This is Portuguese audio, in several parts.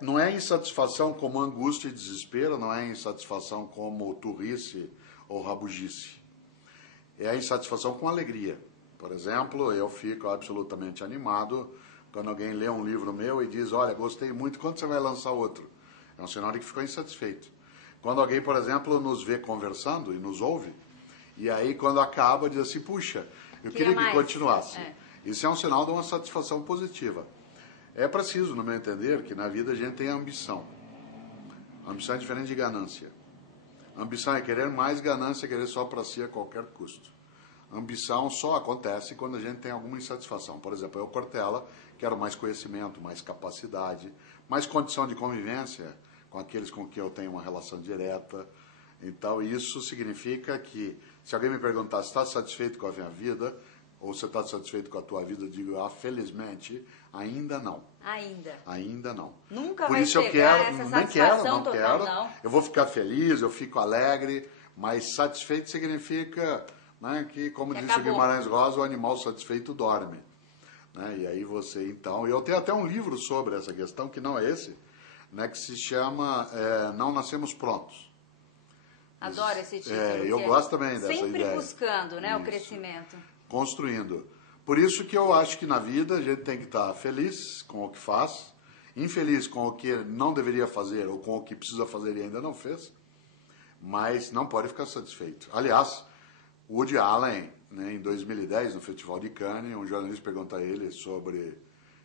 Não é insatisfação como angústia e desespero, não é insatisfação como turrice ou rabugice. É a insatisfação com alegria. Por exemplo, eu fico absolutamente animado quando alguém lê um livro meu e diz, olha, gostei muito, quando você vai lançar outro? É um sinal de que ficou insatisfeito. Quando alguém, por exemplo, nos vê conversando e nos ouve, e aí quando acaba diz assim, puxa, eu queria que continuasse. Isso é um sinal de uma satisfação positiva. É preciso, no meu entender, que na vida a gente tenha ambição. Ambição é diferente de ganância. Ambição é querer mais, ganância é querer só para si a qualquer custo. Ambição só acontece quando a gente tem alguma insatisfação. Por exemplo, eu, Cortella, quero mais conhecimento, mais capacidade, mais condição de convivência com aqueles com quem eu tenho uma relação direta. Então, isso significa que, se alguém me perguntar se está satisfeito com a minha vida, ou se está satisfeito com a tua vida, eu digo, felizmente, ainda não. Ainda não. Nunca Por vai isso eu chegar quero, essa nem satisfação quero, total, não. Eu vou ficar feliz, eu fico alegre, mas satisfeito significa, né, que, como disse o Guimarães Rosa, o animal satisfeito dorme. Né? E aí você, então... Eu tenho até um livro sobre essa questão, que não é esse, né, que se chama Não Nascemos Prontos. Adoro esse título. Eu gosto também dessa ideia. Sempre buscando, né, o crescimento. Construindo. Por isso que eu acho que na vida a gente tem que estar feliz com o que faz, infeliz com o que não deveria fazer ou com o que precisa fazer e ainda não fez, mas não pode ficar satisfeito. Aliás, Woody Allen, né, em 2010, no Festival de Cannes, um jornalista pergunta a ele sobre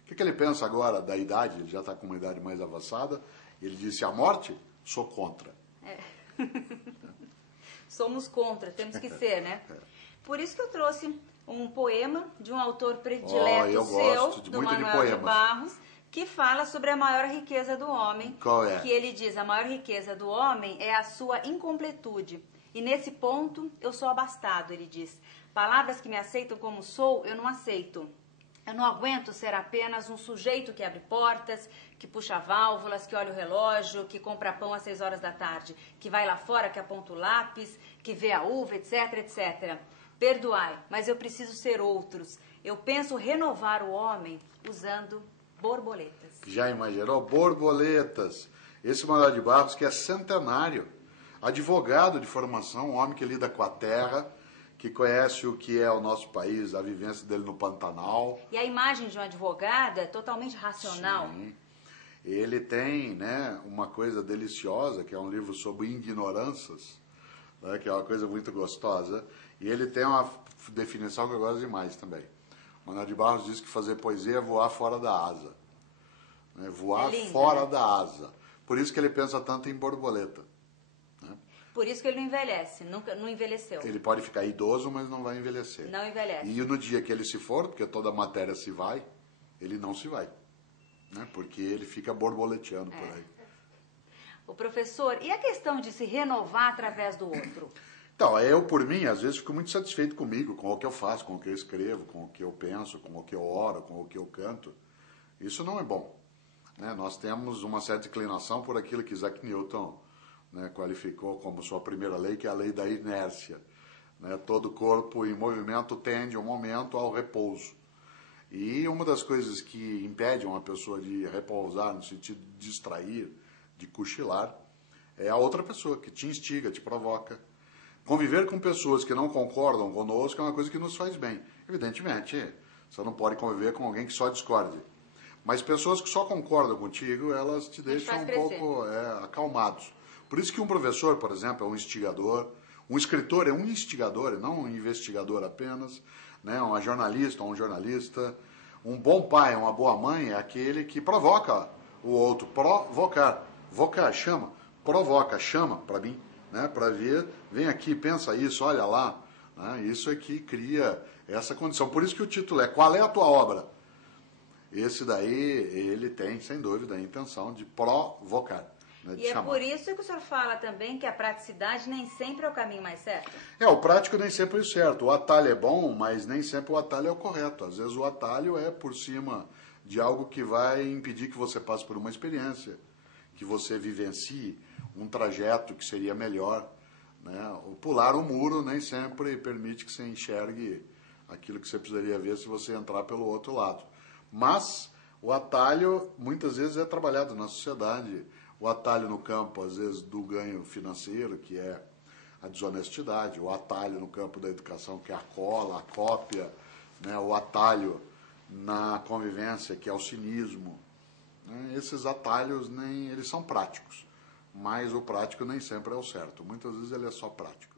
o que ele pensa agora da idade, ele já está com uma idade mais avançada, e ele disse, a morte, sou contra. Somos contra, temos que ser, né? Por isso que eu trouxe um poema de um autor predileto seu, do Manuel de Barros, que fala sobre a maior riqueza do homem. Qual é? Que ele diz, a maior riqueza do homem é a sua incompletude. E nesse ponto, eu sou abastado, ele diz. Palavras que me aceitam como sou, eu não aceito. Eu não aguento ser apenas um sujeito que abre portas, que puxa válvulas, que olha o relógio, que compra pão às 6 horas da tarde, que vai lá fora, que aponta o lápis, que vê a uva, etc, etc. Perdoai, mas eu preciso ser outros. Eu penso renovar o homem usando borboletas. Já imaginou? Borboletas. Esse Manuel de Barros, que é centenário, advogado de formação, um homem que lida com a terra, que conhece o que é o nosso país, a vivência dele no Pantanal. E a imagem de um advogado é totalmente racional. Sim. Ele tem, né, uma coisa deliciosa, que é um livro sobre ignorâncias, né, que é uma coisa muito gostosa, e ele tem uma definição que eu gosto demais também. Manuel de Barros diz que fazer poesia é voar fora da asa. Né, voar fora da asa. Por isso que ele pensa tanto em borboleta. Né? Por isso que ele não envelhece, nunca, não envelheceu. Ele pode ficar idoso, mas não vai envelhecer. Não envelhece. E no dia que ele se for, porque toda a matéria se vai, ele não se vai. Né? Porque ele fica borboleteando por aí. O professor, e a questão de se renovar através do outro? Então, eu, por mim, às vezes fico muito satisfeito comigo, com o que eu faço, com o que eu escrevo, com o que eu penso, com o que eu oro, com o que eu canto. Isso não é bom. Né? Nós temos uma certa inclinação por aquilo que Isaac Newton, né, qualificou como sua primeira lei, que é a lei da inércia. Né? Todo corpo em movimento tende um momento ao repouso. E uma das coisas que impede uma pessoa de repousar, no sentido de distrair, de cochilar, é a outra pessoa, que te instiga, te provoca. Conviver com pessoas que não concordam conosco é uma coisa que nos faz bem. Evidentemente, você não pode conviver com alguém que só discorde. Mas pessoas que só concordam contigo, elas te deixam um pouco acalmados. Por isso que um professor, por exemplo, é um instigador, um escritor é um instigador, e não um investigador apenas, né? Uma jornalista, um jornalista. Um bom pai, uma boa mãe é aquele que provoca o outro. Provocar. Vocar, chama. Provoca, chama para mim, né? Para ver, vem aqui, pensa isso, olha lá. Né? Isso é que cria essa condição. Por isso que o título é Qual é a tua obra? Esse daí, ele tem, sem dúvida, a intenção de provocar. Né, de e chamar. É por isso que o senhor fala também que a praticidade nem sempre é o caminho mais certo? O prático nem sempre é o certo. O atalho é bom, mas nem sempre o atalho é o correto. Às vezes o atalho é por cima de algo que vai impedir que você passe por uma experiência, que você vivencie um trajeto que seria melhor. Né? O pular o muro nem sempre permite que você enxergue aquilo que você precisaria ver se você entrar pelo outro lado. Mas O atalho, muitas vezes, é trabalhado na sociedade. O atalho no campo, às vezes, do ganho financeiro, que é a desonestidade. O atalho no campo da educação, que é a cola, a cópia. Né? O atalho na convivência, que é o cinismo. Né? Esses atalhos, eles são práticos. Mas o prático nem sempre é o certo. Muitas vezes ele é só prático.